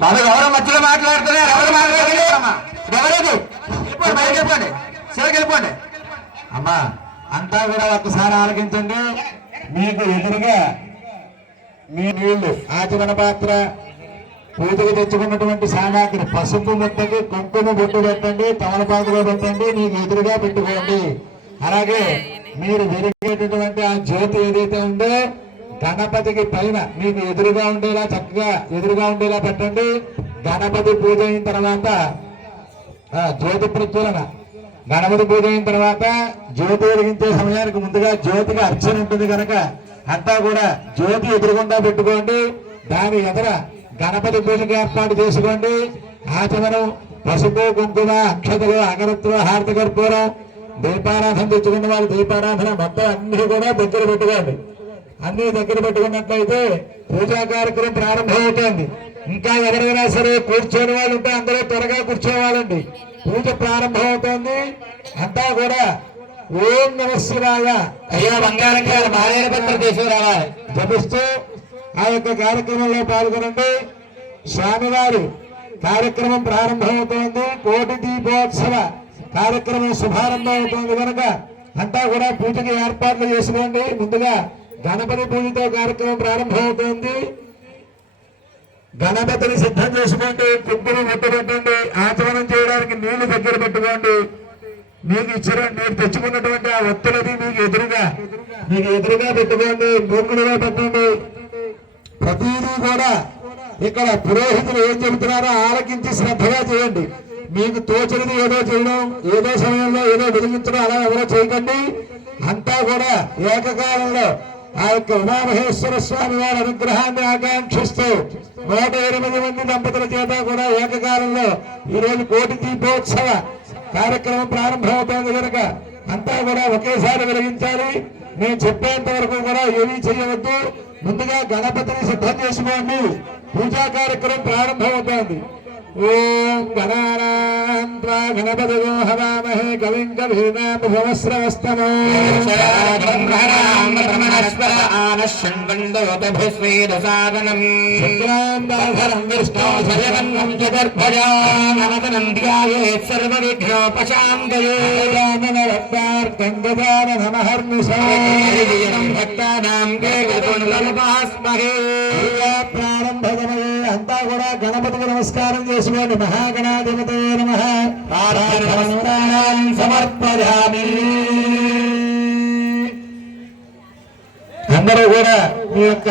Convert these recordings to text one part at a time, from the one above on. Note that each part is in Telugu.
బాబు ఎవరో మధ్యలో మాట్లాడుతున్నారు, ఎవరు మాట్లాడలేదు. ఎవరేది చెప్పండి, సేవకి వెళ్ళిపోండి. అమ్మా అంతా కూడా ఒక్కసారి ఆలకించండి. మీకు ఎదురుగా మీ నీళ్లు ఆచమన పాత్ర పూజకు తెచ్చుకున్నటువంటి సామాగ్రి పసుపు ముద్దకి కుంకుమ బొట్టు పెట్టండి, తమలపాకులో పెట్టండి, మీకు ఎదురుగా పెట్టుకోండి. అలాగే మీరు వెలిగేటటువంటి ఆ జ్యోతి ఏదైతే ఉందో గణపతికి పైన మీకు ఎదురుగా ఉండేలా చక్కగా ఎదురుగా ఉండేలా పెట్టండి. గణపతి పూజ అయిన తర్వాత జ్యోతి ప్రజ్వలన, గణపతి పూజ అయిన తర్వాత జ్యోతి వెలిగించే సమయానికి ముందుగా జ్యోతికి అర్చన ఉంటుంది కనుక అంతా కూడా జ్యోతి ఎదురుగుండా పెట్టుకోండి. దాని ఎదుర గణపతి పూజకి ఏర్పాటు చేసుకోండి. ఆచమనం పసుపు కుంకుమ అక్షతలు అగరత్తులు హారతి కర్పూరం దీపారాధన తెచ్చుకున్న వాళ్ళు దీపారాధన మొత్తం అన్ని కూడా దగ్గర పెట్టుకోండి. అన్ని దగ్గర పెట్టుకున్నట్లయితే పూజా కార్యక్రమం ప్రారంభమవుతుంది. ఇంకా ఎవరైనా సరే కూర్చొని వాళ్ళు ఉంటే అందరూ త్వరగా కూర్చోవాలండి. పూజ ప్రారంభమవుతోంది. అంతా కూడా ఓం నమ శివాయ అయ్యో బంగారం గారు మారేడుపత్ర తీసుకురావాలి జపిస్తూ ఆ యొక్క కార్యక్రమంలో పాల్గొనండి. స్వామివారి కార్యక్రమం ప్రారంభమవుతోంది. కోటి దీపోత్సవ కార్యక్రమం శుభారంభం అవుతోంది కనుక అంతా కూడా పూజకి ఏర్పాట్లు చేసుకోండి. ముందుగా గణపతి పూజతో కార్యక్రమం ప్రారంభమవుతోంది. గణపతిని సిద్ధం చేసుకోండి. కుంకుమ బొట్టు పెట్టండి. ఆచమనం చేయడానికి నీళ్లు దగ్గర పెట్టుకోండి. మీకు ఇచ్చిన మీరు తెచ్చుకున్నటువంటి ఆ ఒత్తులది మీకు ఎదురుగా పెట్టుకోండి. మూకుడుగా పెట్టండి. ప్రతిదీ కూడా ఇక్కడ పురోహితులు ఏం చెబుతున్నారో ఆలకించి శ్రద్ధగా చేయండి. మీకు తోచినది ఏదో చేయడం, ఏదో సమయంలో ఏదో వెలిగించడం అలా ఎవరో చేయకండి. అంతా కూడా ఏకకాలంలో ఆ యొక్క ఉమామహేశ్వర స్వామి వారి అనుగ్రహాన్ని ఆకాంక్షిస్తూ 108 మంది దంపతుల చేత కూడా ఏకకాలంలో ఈరోజు కోటి దీపోత్సవ కార్యక్రమం ప్రారంభమవుతోంది కనుక అంతా కూడా ఒకేసారి వెలిగించాలి. నేను చెప్పేంత వరకు కూడా ఏమీ చేయవద్దు. ముందుగా గణపతిని సిద్ధం చేసుకోండి. పూజా కార్యక్రమం ప్రారంభమవుతోంది. ఓం గణానాన్త్వా గణపతిగో హవామహే కవిం కవీనాముపమస్రవస్తమో శుక్లాంబరధరం విష్ణో శరవణం చతుర్భుజానవదనం ధ్యాయేత్ సర్వవిఘ్నోపశాంతయే రామనరత్నార్కం గజాననమహర్నిశం భక్తానాం కేవలముపాస్మహే. ప్రారంభమయ్యే అంతా కూడా గణపతికి నమస్కారం చేసుకోండి. మహాగణాధిపతే నమః. సమర్పయామి. అందరూ కూడా మీ యొక్క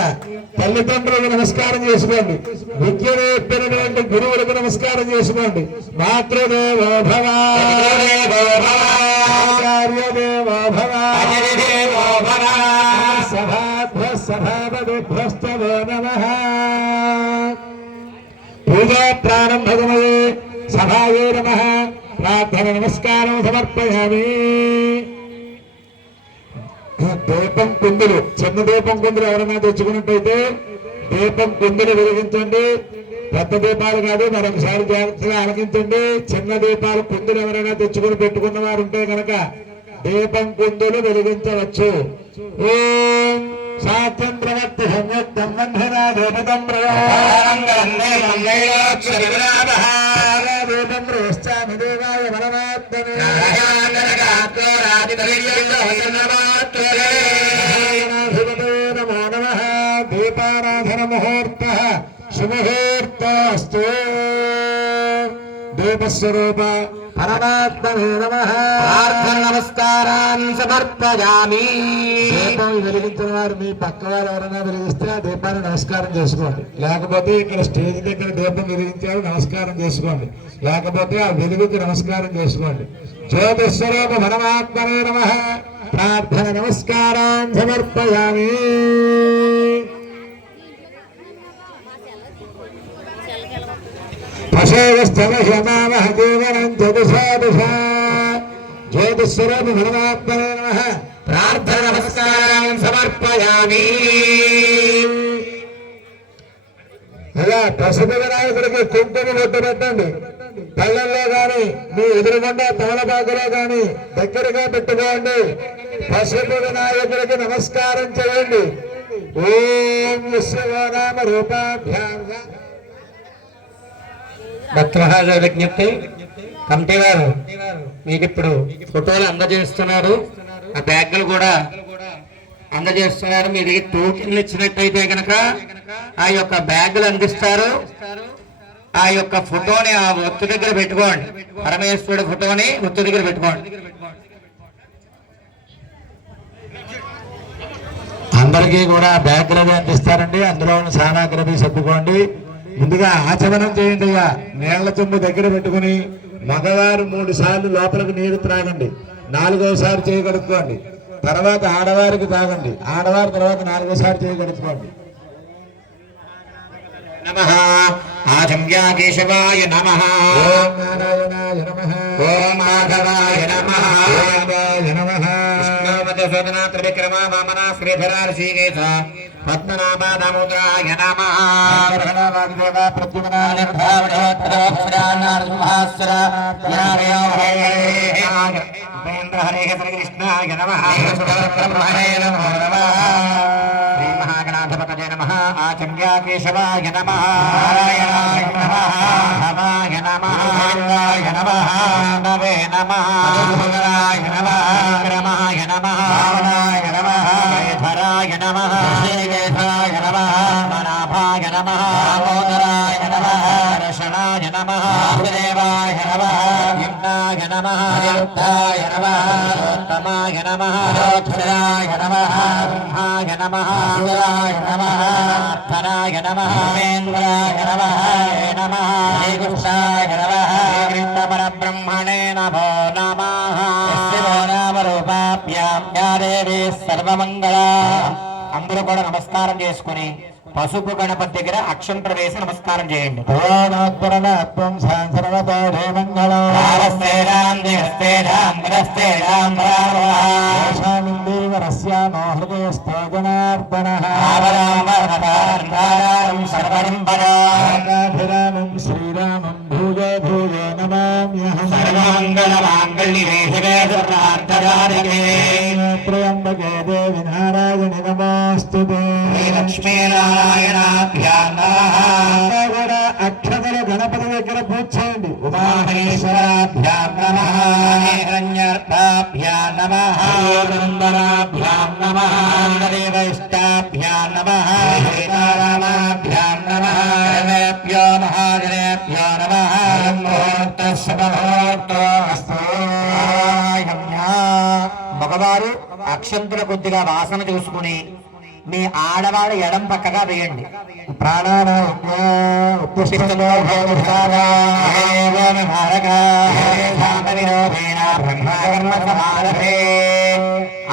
తల్లిదండ్రులకు నమస్కారం చేసుకోండి. విద్య నేర్పినటువంటి గురువులకు నమస్కారం చేసుకోండి. మాతృదేవో భవ, ఆచార్యదేవో భవ, సభాభ్యస్తభో నమః. పూజా ప్రారంభమయే సభాయే నమః. ప్రార్థన నమస్కారం సమర్పయామి. దీపం కుందులు, చిన్న దీపం కుందులు ఎవరైనా తెచ్చుకున్నట్టయితే దీపం కుందులు వెలిగించండి. పెద్ద దీపాలు కాదు, మరొకసారి జాగ్రత్తగా ఆలకించండి. చిన్న దీపాలు కుందులు ఎవరైనా తెచ్చుకుని పెట్టుకున్న వారు ఉంటే కనుక దీపం కుందులు వెలిగించవచ్చు. ఓం సాత్యం ప్రవర్తి సంయుక్తం బంధనా దేవతం దేవం ప్రయశ్చామి దేవాయ పరమాత్మనే నమో నమః. దీపారాధన ముహూర్త సుముహూర్తస్తు. దీపస్వరూప పరమాత్మనే నమః. ప్రార్థన నమస్కారాన్ని సమర్పయామి. దీపం వెలిగించిన వారు మీ పక్క వారు ఎవరైనా వెలిగిస్తే ఆ దీపాన్ని నమస్కారం చేసుకోండి. లేకపోతే ఇక్కడ స్టేజ్ దగ్గర దీపం వెలిగించారు, నమస్కారం చేసుకోండి. లేకపోతే ఆ వెలుగుకి నమస్కారం చేసుకోండి. జ్యోతిస్వరూప పరమాత్మనే నమః. ప్రార్థన నమస్కారాన్ని సమర్పయామి. జ్యోతిస్వరూప పరమాత్మనే నమః. ప్రార్థన నమస్కారాన్ని సమర్పయామి. అలా పసుపు వినాయకుడికి కుంకుమ బొట్టు పెట్టండి. పళ్ళల్లో కానీ మీ ఎదురుగుండా తమలపాకులో కానీ దగ్గరగా పెట్టుకోండి. పసుపు వినాయకుడికి నమస్కారం చేయండి. ఓం విశ్వనామ రూపాభ్యాం భక్తమహాజ విజ్ఞప్తి, కమిటీ వారు మీకు ఇప్పుడు ఫోటోలు అందజేస్తున్నారు, ఆ బ్యాగులు కూడా అందజేస్తున్నారు. మీరు టోకెన్లు ఇచ్చినట్టయితే కనుక ఆ యొక్క బ్యాగులు అందిస్తారు. ఆ యొక్క ఫోటోని ఆ ఒత్తు దగ్గర పెట్టుకోండి, పరమేశ్వరుడు ఫోటోని ఒత్తు దగ్గర పెట్టుకోండి. అందరికీ కూడా బ్యాగులు అవి అందిస్తారండి. అందులో ఉన్న సామాగ్రి సర్దుకోండి. ముందుగా ఆచమనం చేయండి. ఇక నీళ్ల చెంబు దగ్గర పెట్టుకుని మగవారు 3 సార్లు లోపలికి నీరు త్రాగండి, 4వసారి చేయగలుగుకోండి. తర్వాత ఆడవారికి తాగండి, ఆడవారి తర్వాత 4వసారి చేయగలుగుకోండి. నమః ఆచమ్యా కేశవాయ నమః, ఓం నారాయణాయ నమః, ఓం మాధవాయ నమః, ఓం నమః. కృష్ణమధుసూదన త్రివిక్రమ వామన శ్రీధర ఋషికేశ పద్మనాభ దామోదరాయ నమః. వాగ్దేవ ప్రద్యుమ్నాయ ఉపేంద్ర హరే శ్రీకృష్ణాయ నమః, బ్రహ్మణే నమో నమః, శ్రీ మహాగణాధిపతయే నమః, ఆచమ్యా కేశవాయ నమః, నారాయణాయ నమః, మాధవాయ నమః, గోవిందాయ నమః, నవే నమః, మధుసూదనాయ నమః, విక్రమాయ నమః, రావణాయ నమః, శ్రీధరాయ నమః, శ్రీకేశాయ నమః, మనాభాయ నమః, దామోదరాయ నమః, రషణాయ నమః, వాసుదేవాయ నమః, యుమ్నాయ నమః, యుక్తాయ నమః, ఉత్తమాయ నమః, యోధరాయ నమః, బ్రహ్మాయ నమః, శివాయ నమః, అర్థనాయ నమః, ఉపేంద్రాయ నమః నమః, శ్రీకృష్ణాయ నమః, శ్రీకృష్ణ పరబ్రహ్మణే నమో నమః. నామరూపాభ్యాం యా దేవీ సర్వమంగళ. అందరూ కూడా నమస్కారం చేసుకుని పసుపు గణపతి దగ్గర అక్షంతలు వేసి నమస్కారం చేయండి. శ్రీరామం భూజ భూజ నమామ్యహం. త్రయంబకే దేవి నారాయణి నమోస్తుతే. లక్ష్మీనారాయణాభ్యాం నమః. కూడా అక్షతలు గణపతి దగ్గర పూజ చేయండి. ఉమామహేశ్వరాభ్యాం నమః, హిరణ్యార్థాభ్యాం నమః, నందనాభ్యాం నమః, దేవైష్టాభ్యాం నమః, సీతారామాభ్యాం నమః, జనేభ్యో మహాజనేభ్యో నమః. మగవారు అక్షంతుల కొద్దిగా వాసన చూసుకుని మీ ఆడవాళ్ళ ఎడం పక్కగా వేయండి.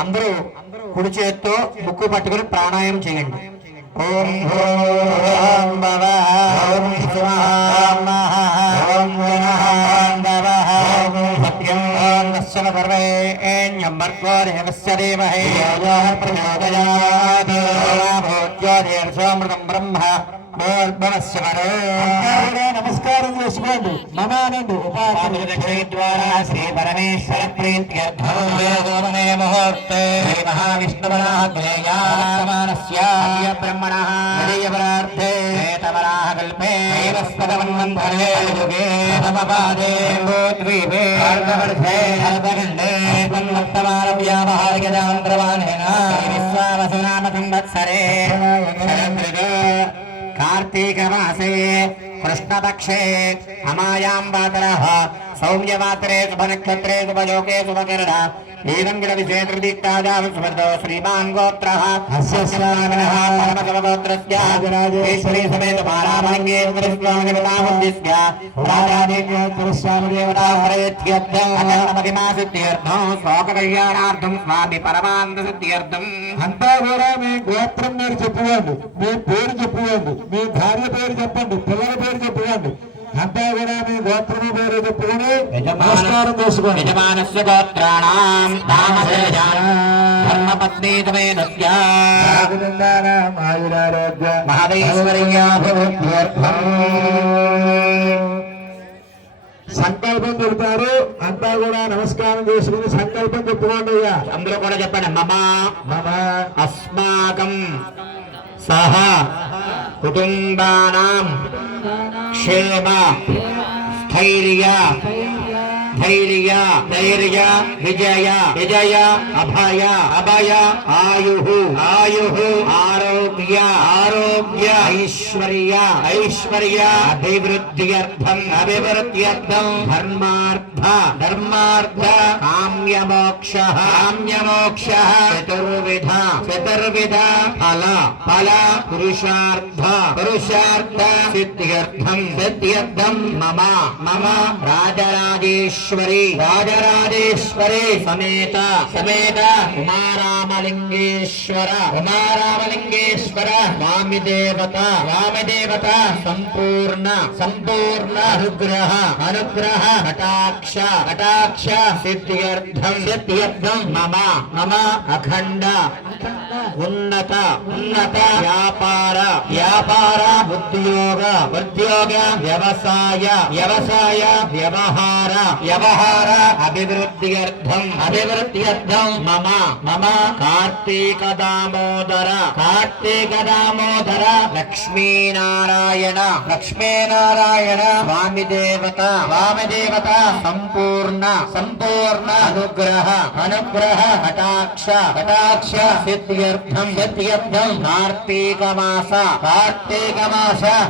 అందరూ కుడి చేత్తో ముక్కు పట్టుకుని ప్రాణాయామం చేయండి. ఓం ఓం భవ ఓం శివాం ఓం గణాంధవః ఓం సత్యం ఓం దర్శన సర్వేణ్యం భర్గో దేవస్య ధీమహి ధియో ప్రచోదయాత్. భోజ్యోతిర్సోమృతం బ్రహ్మ నమస్కారం చేసుకోండి. మమానండి ద్వారా శ్రీ పరమేశ్వర ప్రీత్యర్థం ముహూర్తే మహావిష్ణువరాధ్యేయామానస్య బ్రహ్మణః హృదయపరార్థే ఏతవరాహ కల్పే వస్పదవన్వంతరే యుగే సమపాదే ద్వీపే అర్ధవర్ధే అర్ధఖండే వన్వర్తమానం వ్యావహారికదాంధ్రవాణేన విశ్వావసునామ సంవత్సరే కార్తీక మాసే కృష్ణపక్షే అమాయాం వాతరః సౌమ్యవాతరే శుభనక్షత్రే శుభలోకే శుభకరణ ఏవం విషేతృదీప్తాజాం సువర్దో శ్రీమాన్ గోత్రః అస్య స్వామినః పరమశివగోత్రస్య ఈశ్వరీ సమేత బాలామలింగే స్వామిదేవతాముద్దిశ్య రాజాదేవతాప్రయత్యర్థం శ్లోక కళ్యాణార్థం స్వామి పరమానంద సిద్ధ్యర్థం. అంతా కూడా మీ గోత్రం మీరు చెప్పుకోండి, మీ పేరు చెప్పుకోండి, మీ భార్య పేరు చెప్పండి, పిల్లల పేరు చెప్పుకోండి. అంతా కూడా మీ గోత్రము పేరు చెప్పుకొని నమస్కారం చేసుకోండి. యజమానస్య గోత్రాణాం ధర్మపత్నీ సమేతస్య ఆయురారోగ్య మహదేశ్వర్యాభివృద్ధ్యర్థం. సంకల్పం చెబుతారు. అంతా కూడా నమస్కారం చేసుకుని సంకల్పం చెప్పుకోండి. అయ్యా అందరూ కూడా చెప్పండి. మమ మమ అస్మాకం సహ కుటుంబానాం క్షేమ ధైర్య ధైర్య ధైర్య విజయ విజయ అభయ అభయ ఆయు ఆయు ఆరోగ్య ఆరోగ్య ఐశ్వర్య ఐశ్వర్య అభివృద్ధ్యర్థం అభివృద్ధ్యర్థం ధర్మార్థ ధర్మార్థ కామ్యమోక్ష కామ్యమోక్ష చతుర్విధ చతుర్విధ ఫల ఫల పురుషార్థ పురుషార్థ సిద్ధ్యర్థం సిద్ధ్యర్థం మమ మమ రాజరాజేశ్వరి రాజరాజేశ్వరి సమేత సమేత ఉమారామలింగేశ్వర ఉమారామలింగేశ్వర వామిదేవత వామిదేవత సంపూర్ణ సంపూర్ణ అనుగ్రహ అనుగ్రహ కటాక్ష కటాక్ష సిద్ధ్యర్థం సిద్ధ్యర్థం మమ మమ అఖండ ఉన్నత ఉన్నత వ్యాపార వ్యాపార ఉద్యోగ ఉద్యోగ వ్యవసాయ వ్యవసాయ వ్యవహార వ్యవహార అభివృద్ధ్యర్థం అభివృద్ధ్యర్థం మమ మమ కార్తీక దామోదర కార్తీక దామోదర లక్ష్మీనారాయణ లక్ష్మీనారాయణ స్వామిదేవత స్వామిదేవత సంపూర్ణ సంపూర్ణ అనుగ్రహ అనుగ్రహ కటాక్ష కటాక్ష సిద్ధ్యర్థం సిద్ధ్యర్థం కార్తీక మాస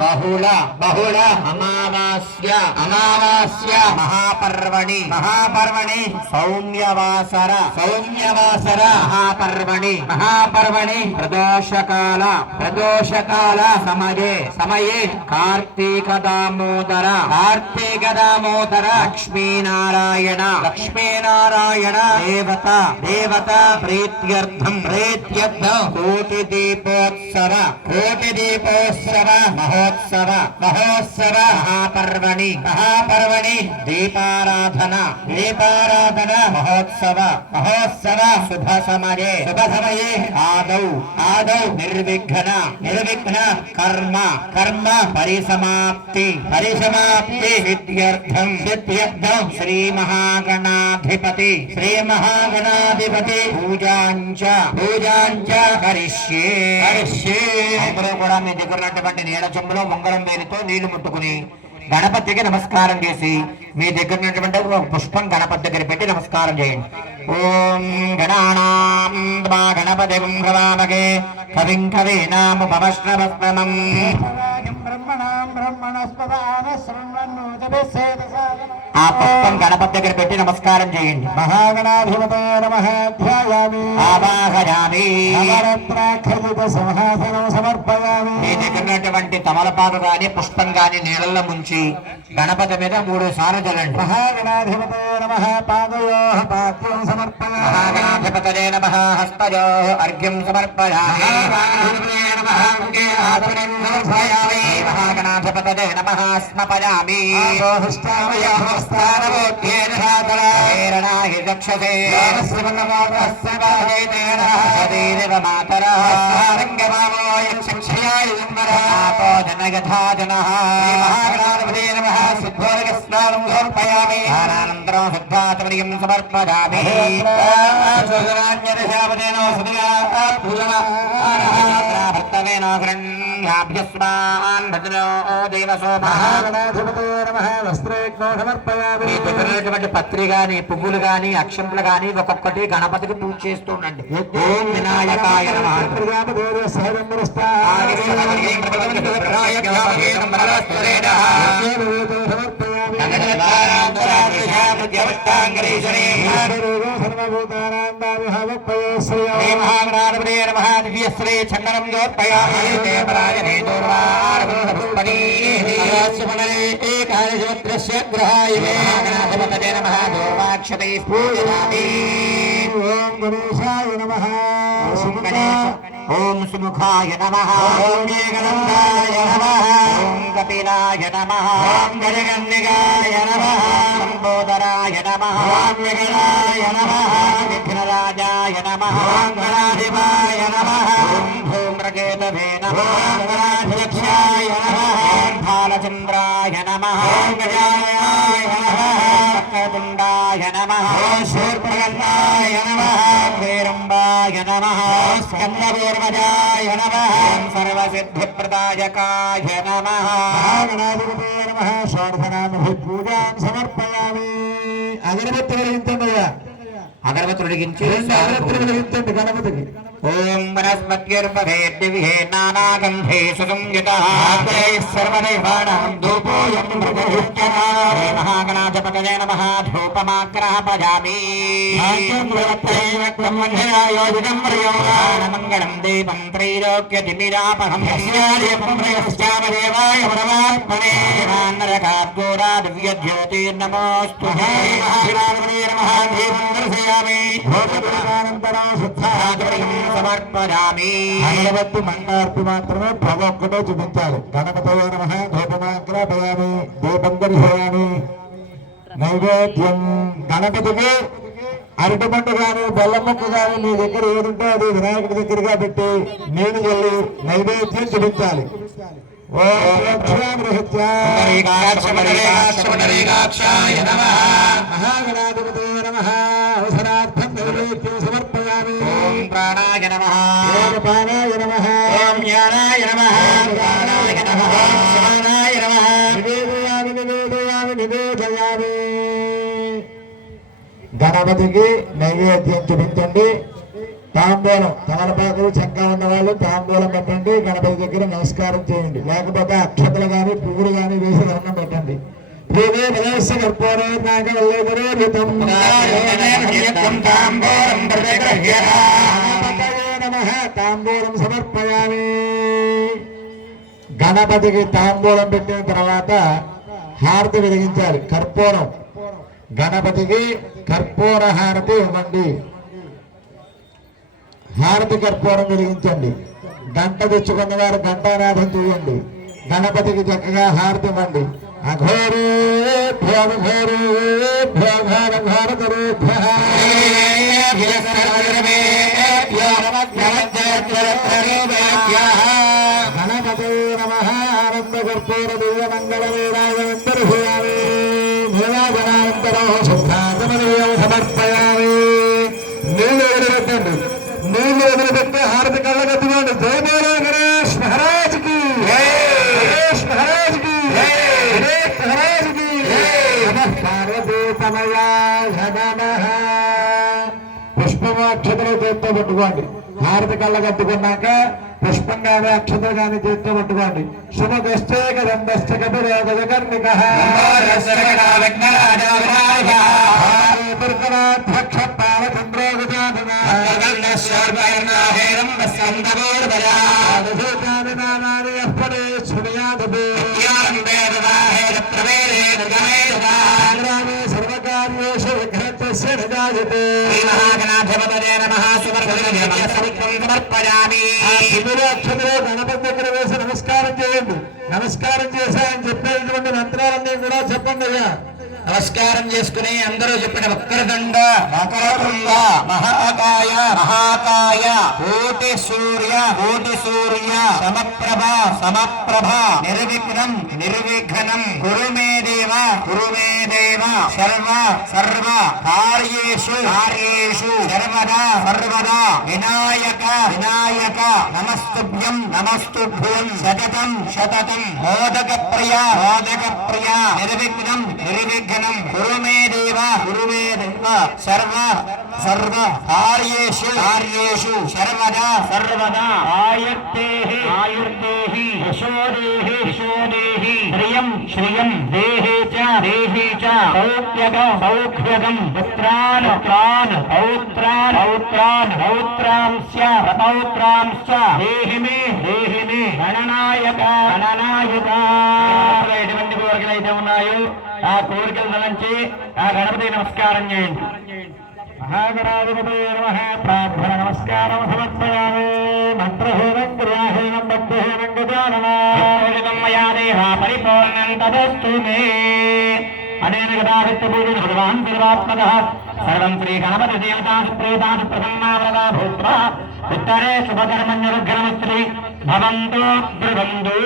బహుళ బహుళ అమావాస్య అమావాస్య మహాపర్వణి మహాపర్వణి సౌమ్యవాసర సౌమ్యవాసర మహాపర్వణి మహాపర్వణి ప్రదోషకాల ప్రదోషకాల సమయే సమయే కార్తీక దామోదర కార్తీక దామోదర లక్ష్మీనారాయణ లక్ష్మీనారాయణ దేవత దేవత ప్రీత్యర్థం ప్రీత్యర్థం కోటి దీపోత్సవ కోటి దీపోత్సవ మహోత్సవ మహోత్సవ మహాపర్వణి మహాపర్వణి దీపారాధన దీపారాధన మహోత్సవ మహోత్సవ శుభ సమయే శుభ సమయే ఆదౌ ఆదౌ నిర్విఘ్న నిర్విఘ్న కర్మ కర్మ పరిసమాప్తి పరిసమాప్తి సిద్ధ్యర్థం సిద్ధ్యర్థం శ్రీ మహాగణాధిపతి శ్రీ మహాగణాధిపతి పూజాంచ పూజాంచ కరిష్యే కరిష్యే. అందరూ కూడా మీ దగ్గర ఉన్నటువంటి నీళ్ళ చెంబులో మంగళం వేరుతో నీళ్లు ముట్టుకుని గణపతికి నమస్కారం చేసి మీ దగ్గర ఉన్నటువంటి ఒక పుష్పం గణపతి దగ్గర పెట్టి నమస్కారం చేయండి. ఓం గణానాం త్వా గణపతిం హవామహే కవిం కవీనాముపమశ్రవస్తమం ఆ పుష్పం గణపతి దగ్గర పెట్టి నమస్కారం చేయండి. మహాగణాధిపతే నమః ధ్యాయామి ఆవాహయామి నవరత్నాఖలిత సింహాసనం సమర్పయామి. మీ దగ్గర ఉన్నటువంటి తమలపాకు గాని పుష్పం గాని నీళ్ళల్లో ముంచి గణపతి మీద 3 సార్లు చల్లండి. మహాగణాధిపతే నమః పాదయోః పాద్యం సమర్పయామి. మహాగణాధిపతయే నమః హస్తయోః అర్ఘ్యం సమర్పయామి. మహాగణాధిపతయే నమః స్మపయామి. అనంతరం శుద్ధాత్మనియం సమర్పయామి. భర్తవేనోగ్రహ్యాభ్యస్మాన్ భద్రో దేవసోమహాగణాధిపతే నమః వస్త్రేజ్ఞో సమర్పయామి. మీ దగ్గర ఉన్నటువంటి పత్రి గాని పువ్వులు గాని అక్షంతలు గాని ఒక్కొక్కటి గణపతికి పూజ చేస్తుండండి. ఓం వినాయకాయ నమః. శ్రీ చందనం జోర్పయామి. గణాధిపతయే నమః దూర్వాక్షతైః పూజయామి. ఓం గణేశాయ నమః. ఓం సుముఖాయ నమః. ఓం ఏకదంతాయ నమః. ఓం కపిలాయ నమః. ఓం గజగన్నికాయ నమః. లంబోదరాయ నమః. ఓం విఘ్నాయ నమః. విఘ్నరాజాయ నమః. ఓం గణాధిపాయ నమః. ఓం ధూమ్రకేతవే నమః. ఓం గణాధ్యక్షాయ నమః. ఓం బాలచంద్రాయ నమః. ఓం గజాననాయ నమః. వక్రతుండాయ నమః. ఓం శూర్పణఖండాయ నమః. వీరంబాయ గణాయ నమః స్కందపూర్వజాయ నమః సర్వసిద్ధిప్రదాయకాయ నమః గణాధిపతయే నమః షోడశనామభిః పూజాం సమర్పయామి. అగరబత్తి వెలిగించండియ్యా. అగరబత్తి వెలిగించి అగరబత్తి వెలిగించండి గణపతికి. ఓం వనస్పత్యుర్మభే దివ్యే నానాగంధే సుగంధితః సర్వదేవానాం ధూపోయం మృగయుక్తః మహాగణాధిపతయే నమః ధూపమాగ్రహపజామి మంగళం దేవం త్రైలోక్యతిమిరాపహం దేవాయ పరమాత్మనే నరకాద్గోరా దివ్యజ్యోతిర్నమోస్తు దర్శయామి సమర్పయామి. అగరబత్తి మంగార్తి మాత్రమే పొగ ఒక్కటే చూపించాలి. గణపతయే నమః ధూపమాగ్రహపయామి దీపం దర్శయామి. నైవేద్యం గణపతికి అరటిపండు కానీ బెల్లం ముక్క కానీ మీ దగ్గర ఏదుంటే అది వినాయకుడి దగ్గరగా పెట్టి నీళ్లు చల్లి నైవేద్యం చూపించాలి. మహాగణాధిపతయే నమః అవసరార్థం నైవేద్యం సమర్పయామి. ఓం ప్రాణాయ నమః ఓం పానాయ నమః ఓం జ్ఞానాయ నమః ప్రాణాయ నమః శివానాయ నమః నివేదయామి నివేదయామి నివేదయామి. గణపతికి నైవేద్యం చూపించండి. తాంబూలం తమలపాకులు చక్కగా ఉన్న వాళ్ళు తాంబూలం పెట్టండి. గణపతి దగ్గర నమస్కారం చేయండి. లేకపోతే అక్షతలు కానీ పువ్వులు కానీ వేసి దండం పెట్టండి. తాంబూలం సమర్పయామి. గణపతికి తాంబూలం పెట్టిన తర్వాత హారతి వెలిగించాలి. కర్పూరం గణపతికి కర్పూర హారతి ఇవ్వండి. హారతి కర్పూరం వెలిగించండి. గంట తెచ్చుకున్న వారు ఘంటానాథం చేయండి. గణపతికి చక్కగా హారతి ఇవ్వండి. గణపతే నమః ఆనంద కర్పూర దివ్య మంగళ వీరాజనంతర్భయామి. నీరాజనానంతరం శుద్ధాంతమనీయం సమర్పయామి. నీళ్ళు వదిలిపెట్టండి. నీళ్ళు వదిలిపెట్టి హారతి కళ్ళ కట్టుకోండి. జయ బోలో గణేష్ మహారాజ్ కి, గణేష్ మహారాజ్ కి, గణేష్ మహారాజ్ కి. నమః పార్వతీతనయాయ నమః. పుష్పమాక్షతలు చేత్తో పట్టుకోండి. హారతి కళ్ళ కట్టుకున్నాక పుష్పం కానీ అక్షతలు కానీ చేత్తో పట్టుకోండి. శుభదశ్చేక దండశ్చకర్మిక సర్వకార్యేషు విఘ్నస్య నిజాయతే. అక్షతలో గణపతి దగ్గర వేసి నమస్కారం చేయండి. నమస్కారం చేసి ఆయన చెప్పేటువంటి మంత్రాలన్నీ కూడా చెప్పండి అయ్యా. నమస్కారం చేసుకుని అందరూ చెప్పిన వక్రదండ మకరతుండ మహాకాయ మహాకాయ కోటి సూర్య సమప్రభ నిర్విఘ్నం కురు మే దేవ సర్వ కార్యేషు సర్వదా వినాయక నమస్తుభ్యం శతతం మోదక ప్రియ నిర్విఘ్నం కురు మే దేవ సర్వ కార్యేషు సర్వదా ఆయుర్దేహి యశోదేహి శ్రియం దేహే చ సౌఖ్యగం పౌత్రాంశ్చ దేహి మే గణనాయక ఎటువంటి కోరికలు అయితే ఉన్నాయో ఆ కోరికలు తలంచి ఆ గణపతి నమస్కారం చేయండి. మహాగణాధిపతయే నమః ప్రార్థన నమస్కారం సమర్పయామి. మంత్రహీనం క్రియాహీనం భక్తిహీనం గజాననం మయా దేవా పరిపూర్ణం తదస్తు మే. అనేన గదాహిత్య పూజన భగవాన్ సర్వాత్మకః సర్వం శ్రీ గణపతి దేవతా ప్రీతాసు ప్రసన్నావరదా భూత్వా ఉత్తరే శుభకర్మణ్యరుగ్రమస్త్రీ భవంతు బ్రువంతు.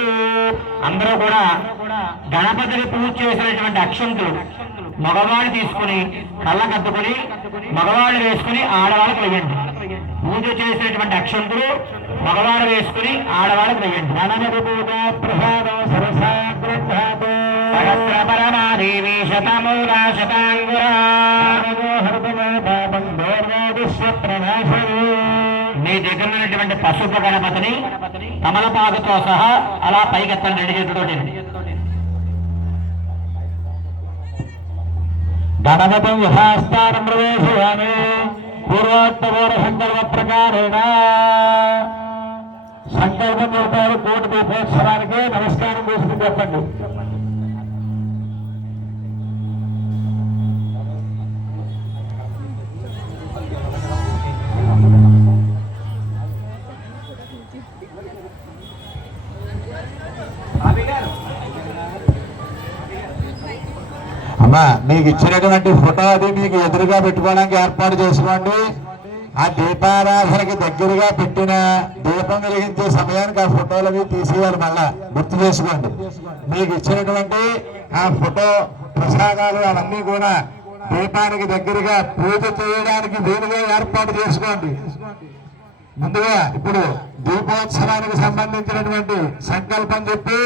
అందరూ కూడా గణపతిని పూజ చేసినటువంటి అక్షంతులు మగవాళ్ళు తీసుకుని కళ్ళ కత్తుకుని మగవాళ్ళు వేసుకుని ఆడవాళ్ళకి వెయ్యండి. పూజ చేసేటువంటి అక్షంతులు మగవాళ్ళు వేసుకుని ఆడవాళ్ళకి వెయ్యండి. సహస్రపరమాదేవి శతమూలా శతాంగురా మీ దగ్గర ఉన్నటువంటి పసుపు గణపతిని తమలపాకుతో సహా అలా పైకెత్తండి 2 చేతులతోటి. గణపతం యథాస్థానం ప్రవేశయామి. పూర్వోత్తపూర్వ సంకల్ప ప్రకారేణ సంకల్పం చేస్తారు. కోటి దీపోత్సవానికి నమస్కారం చేసుకుని చెప్పండి. అమ్మా మీకు ఇచ్చినటువంటి ఫోటో అది మీకు ఎదురుగా పెట్టుకోవడానికి ఏర్పాటు చేసుకోండి. ఆ దీపారాధనకి దగ్గరగా పెట్టిన దీపం వెలిగించే సమయానికి ఆ ఫోటోలు అవి తీసేయాలి. మళ్ళా గుర్తు చేసుకోండి. మీకు ఇచ్చినటువంటి ఆ ఫోటో ప్రసాదాలు అవన్నీ కూడా దీపానికి దగ్గరగా పూజ చేయడానికి వీలుగా ఏర్పాటు చేసుకోండి. ముందుగా ఇప్పుడు దీపోత్సవానికి సంబంధించినటువంటి సంకల్పం చెప్పి